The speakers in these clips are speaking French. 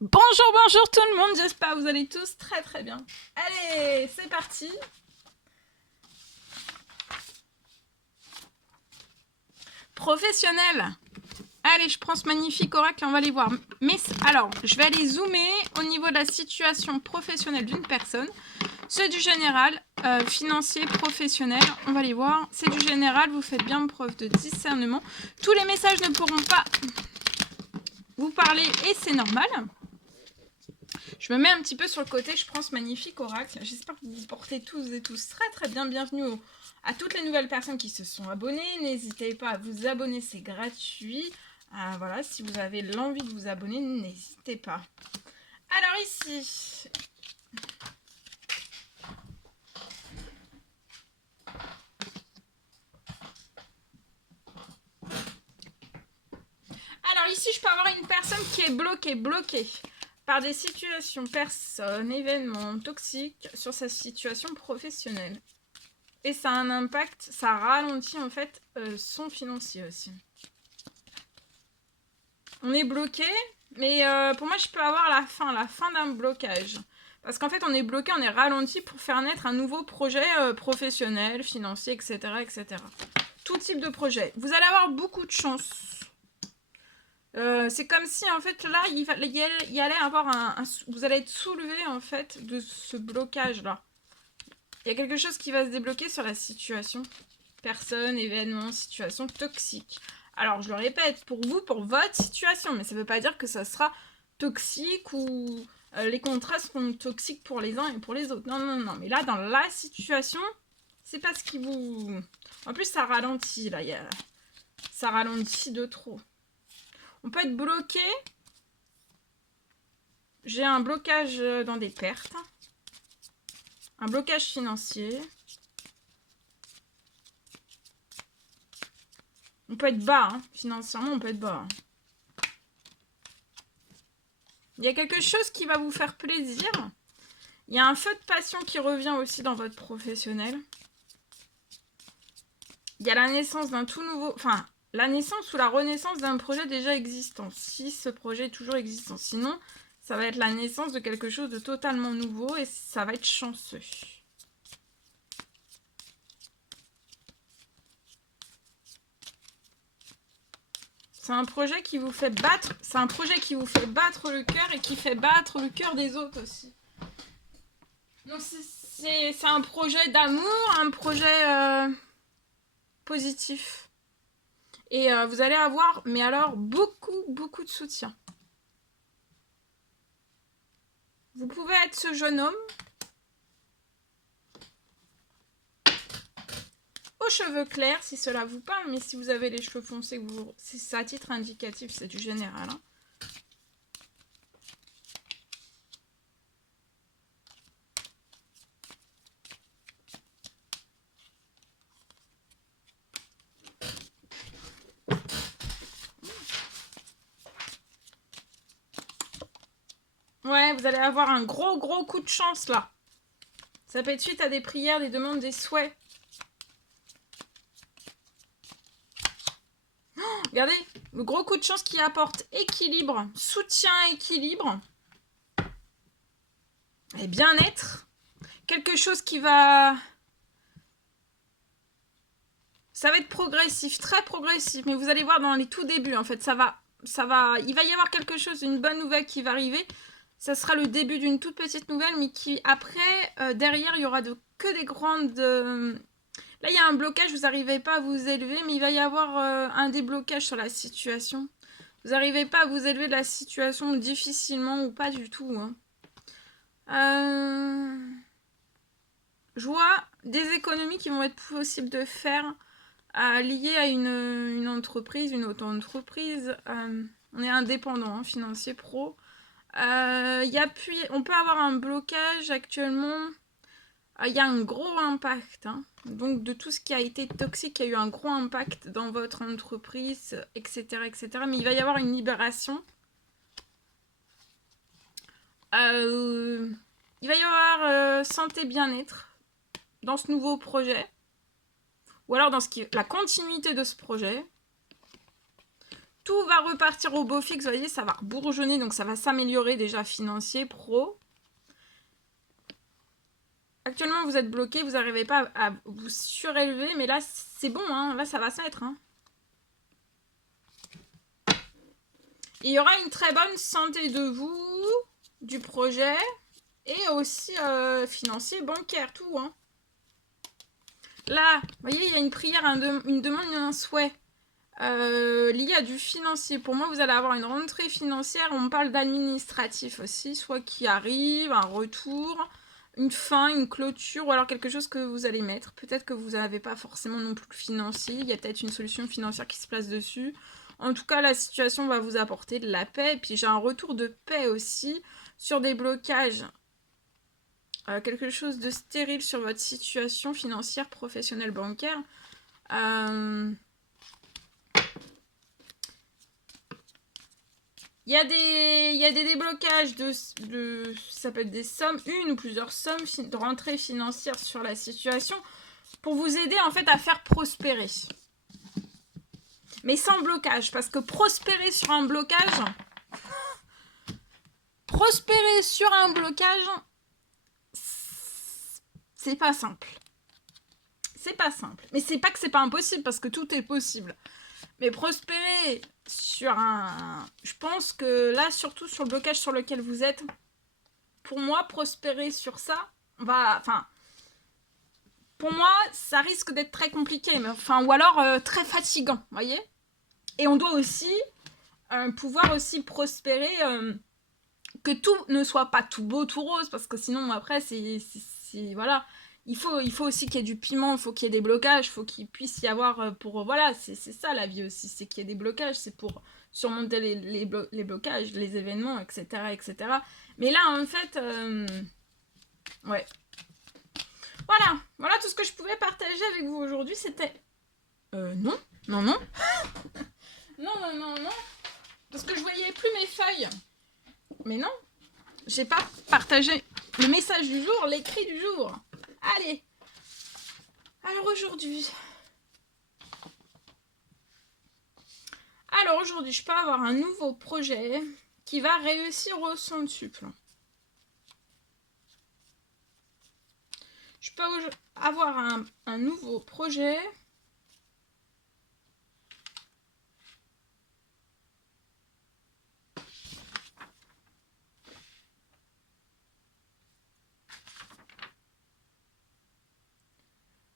Bonjour tout le monde, j'espère que vous allez tous très très bien. Allez, c'est parti. Professionnel. Allez, je prends ce magnifique oracle et on va les voir. Mais alors, je vais aller zoomer au niveau de la situation professionnelle d'une personne. C'est du général, financier, professionnel. On va les voir. C'est du général, vous faites bien preuve de discernement. Tous les messages ne pourront pas vous parler et c'est normal. Je me mets un petit peu sur le côté, je prends ce magnifique oracle. J'espère que vous vous portez tous et tous très très bien. Bienvenue à toutes les nouvelles personnes qui se sont abonnées. N'hésitez pas à vous abonner, c'est gratuit. Voilà, si vous avez l'envie de vous abonner, n'hésitez pas. Alors ici... Alors ici, je peux avoir une personne qui est bloquée par des situations, personnes, événements toxiques sur sa situation professionnelle. Et ça a un impact, ça ralentit en fait son financier aussi. On est bloqué, mais pour moi, je peux avoir la fin d'un blocage. Parce qu'en fait, on est bloqué, on est ralenti pour faire naître un nouveau projet professionnel, financier, etc., etc. Tout type de projet. Vous allez avoir beaucoup de chance. C'est comme si, en fait, là, il allait avoir vous allez être soulevé, en fait, de ce blocage-là. Il y a quelque chose qui va se débloquer sur la situation. Personne, événement, situation toxique. Alors, je le répète, pour vous, pour votre situation, mais ça ne veut pas dire que ça sera toxique ou les contrats seront toxiques pour les uns et pour les autres. Non, non, non. Mais là, dans la situation, c'est pas ce qui vous... En plus, ça ralentit, là. Ça ralentit de trop. On peut être bloqué. J'ai un blocage dans des pertes. Un blocage financier. On peut être bas, hein. Financièrement, on peut être bas. Il y a quelque chose qui va vous faire plaisir. Il y a un feu de passion qui revient aussi dans votre professionnel. Il y a la naissance d'un tout nouveau... Enfin, la naissance ou la renaissance d'un projet déjà existant. Si ce projet est toujours existant. Sinon, ça va être la naissance de quelque chose de totalement nouveau et ça va être chanceux. C'est un projet qui vous fait battre... C'est un projet qui vous fait battre le cœur et qui fait battre le cœur des autres aussi. Donc c'est un projet d'amour, un projet positif. Et vous allez avoir, mais alors, beaucoup de soutien. Vous pouvez être ce jeune homme aux cheveux clairs, si cela vous parle, mais si vous avez les cheveux foncés, c'est à titre indicatif, c'est du général. Hein. Ouais, vous allez avoir un gros coup de chance là. Ça peut être suite à des prières, des demandes, des souhaits. Oh, regardez, le gros coup de chance qui apporte équilibre, soutien, équilibre et bien-être. Quelque chose qui va... Ça va être progressif, très progressif, mais vous allez voir dans les tout débuts, en fait, il va y avoir quelque chose, une bonne nouvelle qui va arriver. Ça sera le début d'une toute petite nouvelle, mais qui, après, derrière, il y aura que des grandes... Là, il y a un blocage, vous n'arrivez pas à vous élever, mais il va y avoir un déblocage sur la situation. Vous n'arrivez pas à vous élever de la situation difficilement ou pas du tout. Hein. Je vois des économies qui vont être possibles de faire liées à une entreprise, une auto-entreprise. On est indépendant, hein, financier, pro. On peut avoir un blocage actuellement. Il y a un gros impact. Hein. Donc, de tout ce qui a été toxique, il y a eu un gros impact dans votre entreprise, etc., etc. Mais il va y avoir une libération. Il va y avoir santé, bien-être dans ce nouveau projet. Ou alors dans la continuité de ce projet. tout va repartir au beau fixe, vous voyez, ça va bourgeonner, donc ça va s'améliorer déjà financier, pro. Actuellement, vous êtes bloqué, vous n'arrivez pas à vous surélever, mais là, c'est bon, hein, là, ça va se mettre. Hein. Il y aura une très bonne santé de vous, du projet, et aussi financier, bancaire, tout. Hein. Là, vous voyez, il y a une prière, une demande, un souhait lié à du financier. Pour moi, vous allez avoir une rentrée financière, on parle d'administratif aussi, soit qui arrive, un retour, une fin, une clôture, ou alors quelque chose que vous allez mettre. Peut-être que vous n'avez pas forcément non plus le financier, il y a peut-être une solution financière qui se place dessus. En tout cas, la situation va vous apporter de la paix. Et puis j'ai un retour de paix aussi sur des blocages. Quelque chose de stérile sur votre situation financière, professionnelle, bancaire. Il y a des déblocages ça peut être des sommes, une ou plusieurs sommes de rentrée financière sur la situation pour vous aider en fait à faire prospérer. Mais sans blocage, parce que prospérer sur un blocage, c'est pas simple. C'est pas simple. Mais c'est pas que c'est pas impossible, parce que tout est possible. Mais prospérer sur un... Je pense que là, surtout sur le blocage sur lequel vous êtes, pour moi, prospérer sur ça, enfin... Pour moi, ça risque d'être très compliqué, mais enfin, ou alors très fatigant, vous voyez. Et on doit aussi pouvoir aussi prospérer, que tout ne soit pas tout beau, tout rose, parce que sinon après, voilà. Il faut aussi qu'il y ait du piment, il faut qu'il y ait des blocages, il faut qu'il puisse y avoir pour... Voilà, c'est ça la vie aussi, c'est qu'il y ait des blocages, c'est pour surmonter les blocages, les événements, etc., etc. Mais là, en fait, ouais. Voilà tout ce que je pouvais partager avec vous aujourd'hui, c'était... non. Non. Parce que je voyais plus mes feuilles. Mais non, j'ai pas partagé le message du jour, l'écrit du jour. Allez. Alors aujourd'hui, je peux avoir un nouveau projet qui va réussir au centuple. Je peux avoir un nouveau projet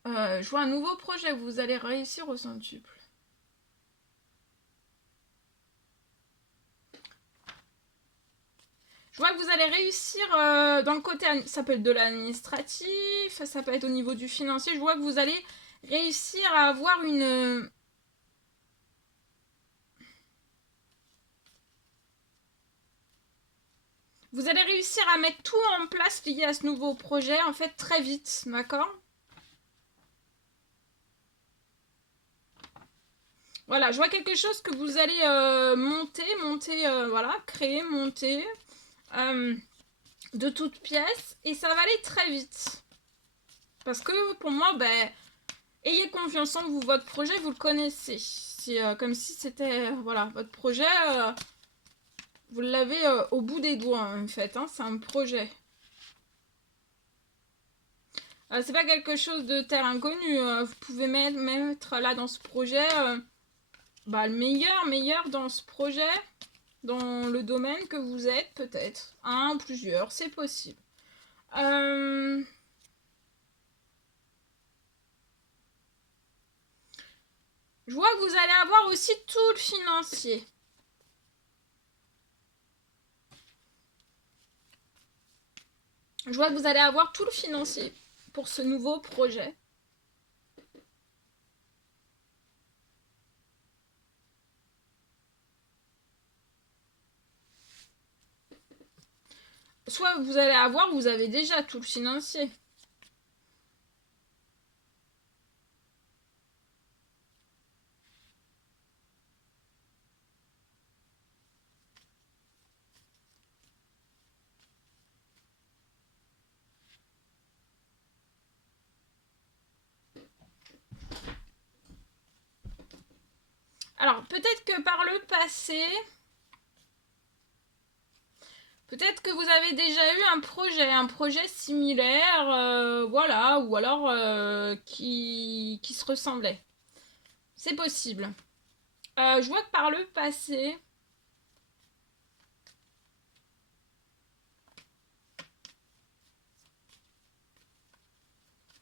je vois un nouveau projet, vous allez réussir au centuple. Je vois que vous allez réussir dans le côté, ça peut être de l'administratif, ça peut être au niveau du financier. Je vois que vous allez réussir à avoir une... Vous allez réussir à mettre tout en place lié à ce nouveau projet, en fait, très vite, d'accord ? Voilà, je vois quelque chose que vous allez monter, voilà, créer, monter, de toutes pièces, et ça va aller très vite. Parce que pour moi, ayez confiance en vous, votre projet, vous le connaissez. C'est comme si c'était, voilà, votre projet, vous l'avez au bout des doigts, en fait, hein, c'est un projet. C'est pas quelque chose de terre inconnue, vous pouvez mettre là dans ce projet, le meilleur dans ce projet, dans le domaine que vous êtes, peut-être. Un, plusieurs, c'est possible. Je vois que vous allez avoir aussi tout le financier. Je vois que vous allez avoir tout le financier pour ce nouveau projet. Soit vous allez avoir, vous avez déjà tout le financier. Alors, peut-être que par le passé, peut-être que vous avez déjà eu un projet similaire, voilà, ou alors qui se ressemblait. C'est possible. Je vois que par le passé,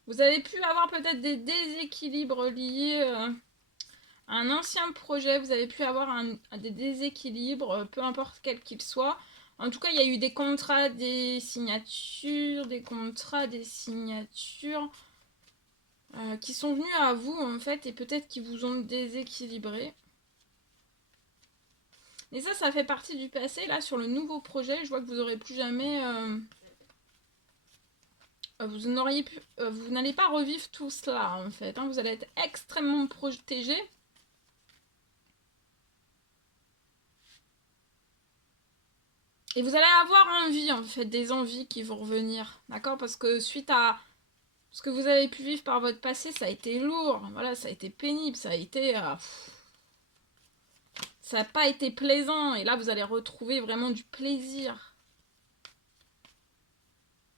vous avez pu avoir peut-être des déséquilibres liés à un ancien projet, vous avez pu avoir des déséquilibres, peu importe quel qu'il soit. En tout cas, il y a eu des contrats, des signatures, qui sont venus à vous en fait et peut-être qui vous ont déséquilibré. Et ça fait partie du passé. Là, sur le nouveau projet, je vois que vous n'aurez plus jamais... vous n'allez pas revivre tout cela en fait. Hein. Vous allez être extrêmement protégé. Et vous allez avoir envie en fait, des envies qui vont revenir. D'accord? Parce que suite à ce que vous avez pu vivre par votre passé, ça a été lourd. Voilà, ça a été pénible. Ça a été... ça n'a pas été plaisant. Et là, vous allez retrouver vraiment du plaisir.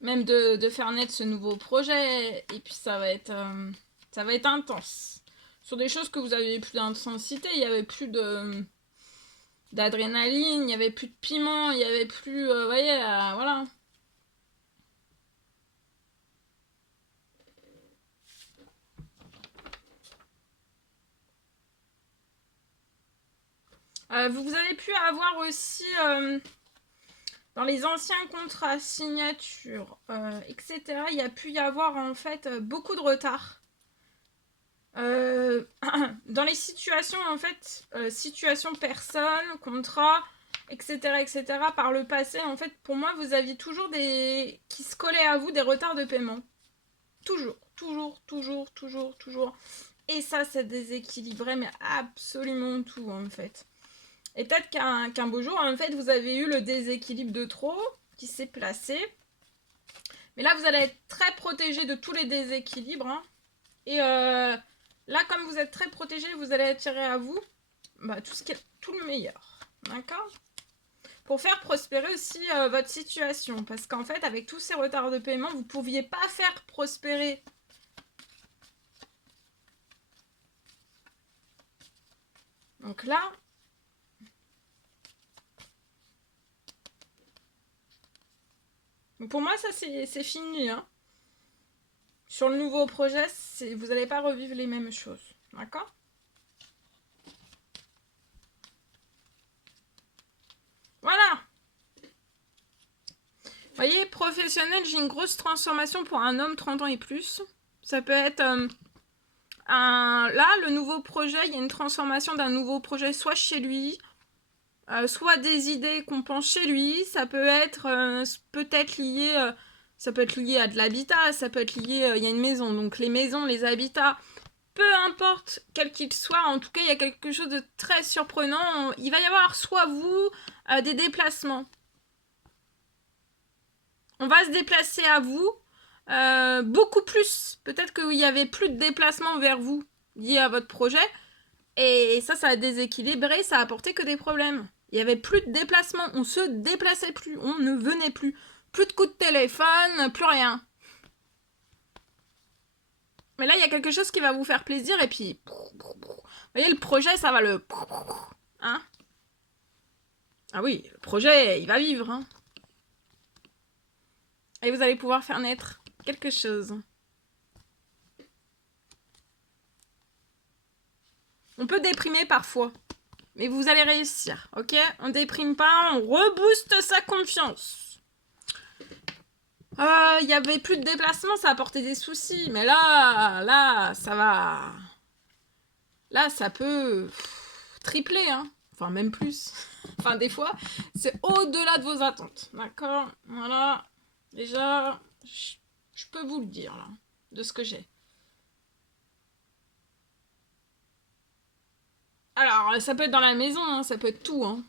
Même de faire naître ce nouveau projet. Et puis ça va être intense. Sur des choses que vous avez plus d'intensité, il n'y avait plus d'adrénaline, il n'y avait plus de piment, il n'y avait plus... vous voyez, voilà. Vous avez pu avoir aussi... dans les anciens contrats, signatures, etc., il y a pu y avoir en fait beaucoup de retard. Dans les situations, en fait, situation personne, contrat, etc., par le passé, en fait, pour moi, vous aviez toujours qui se collaient à vous des retards de paiement. Toujours. Et ça déséquilibrait, mais absolument tout, en fait. Et peut-être qu'un beau jour, en fait, vous avez eu le déséquilibre de trop qui s'est placé. Mais là, vous allez être très protégé de tous les déséquilibres. Hein. Et là, comme vous êtes très protégé, vous allez attirer à vous tout le meilleur. D'accord? Pour faire prospérer aussi votre situation. Parce qu'en fait, avec tous ces retards de paiement, vous ne pouviez pas faire prospérer. Donc là... Pour moi, ça, c'est fini. Hein. Sur le nouveau projet, vous n'allez pas revivre les mêmes choses. D'accord? Voilà. Vous voyez, professionnel, j'ai une grosse transformation pour un homme 30 ans et plus. Ça peut être... là, le nouveau projet, il y a une transformation d'un nouveau projet, soit chez lui, soit des idées qu'on pense chez lui. Ça peut être peut-être lié... ça peut être lié à de l'habitat, ça peut être lié... il y a une maison, donc les maisons, les habitats... Peu importe quel qu'il soit, en tout cas, il y a quelque chose de très surprenant. Il va y avoir soit vous, des déplacements. On va se déplacer à vous, beaucoup plus. Peut-être qu'il y avait plus de déplacements vers vous liés à votre projet. Et ça a déséquilibré, ça a apporté que des problèmes. Il n'y avait plus de déplacements, on se déplaçait plus, on ne venait plus. Plus de coups de téléphone, plus rien. Mais là, il y a quelque chose qui va vous faire plaisir et puis... Vous voyez, le projet, ça va le... Hein? Ah oui, le projet, il va vivre. Hein? Et vous allez pouvoir faire naître quelque chose. On peut déprimer parfois. Mais vous allez réussir, ok? On déprime pas, on rebooste sa confiance. Il y avait plus de déplacement, ça apportait des soucis. Mais là, ça va... Là, ça peut tripler, hein. Enfin, même plus. Enfin, des fois, c'est au-delà de vos attentes. D'accord? Voilà. Déjà, je peux vous le dire, là, de ce que j'ai. Alors, ça peut être dans la maison, hein, ça peut être tout, hein.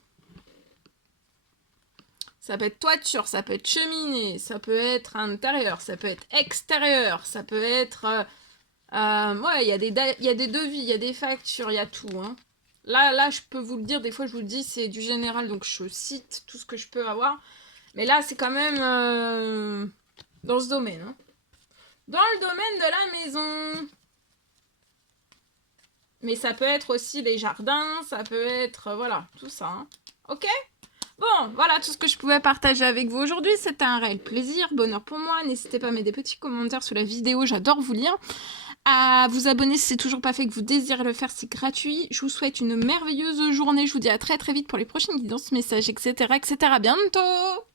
Ça peut être toiture, ça peut être cheminée, ça peut être intérieur, ça peut être extérieur, ça peut être... ouais, il y a des devis, il y a des factures, il y a tout, hein. Là, je peux vous le dire, des fois, je vous le dis, c'est du général, donc je cite tout ce que je peux avoir. Mais là, c'est quand même dans ce domaine. Hein. Dans le domaine de la maison. Mais ça peut être aussi les jardins, ça peut être, voilà, tout ça. Hein. Ok ? Bon, voilà tout ce que je pouvais partager avec vous aujourd'hui. C'était un réel plaisir, bonheur pour moi. N'hésitez pas à mettre des petits commentaires sous la vidéo, j'adore vous lire. À vous abonner si c'est toujours pas fait, que vous désirez le faire, c'est gratuit. Je vous souhaite une merveilleuse journée. Je vous dis à très très vite pour les prochaines guidances, messages, etc. etc. À bientôt!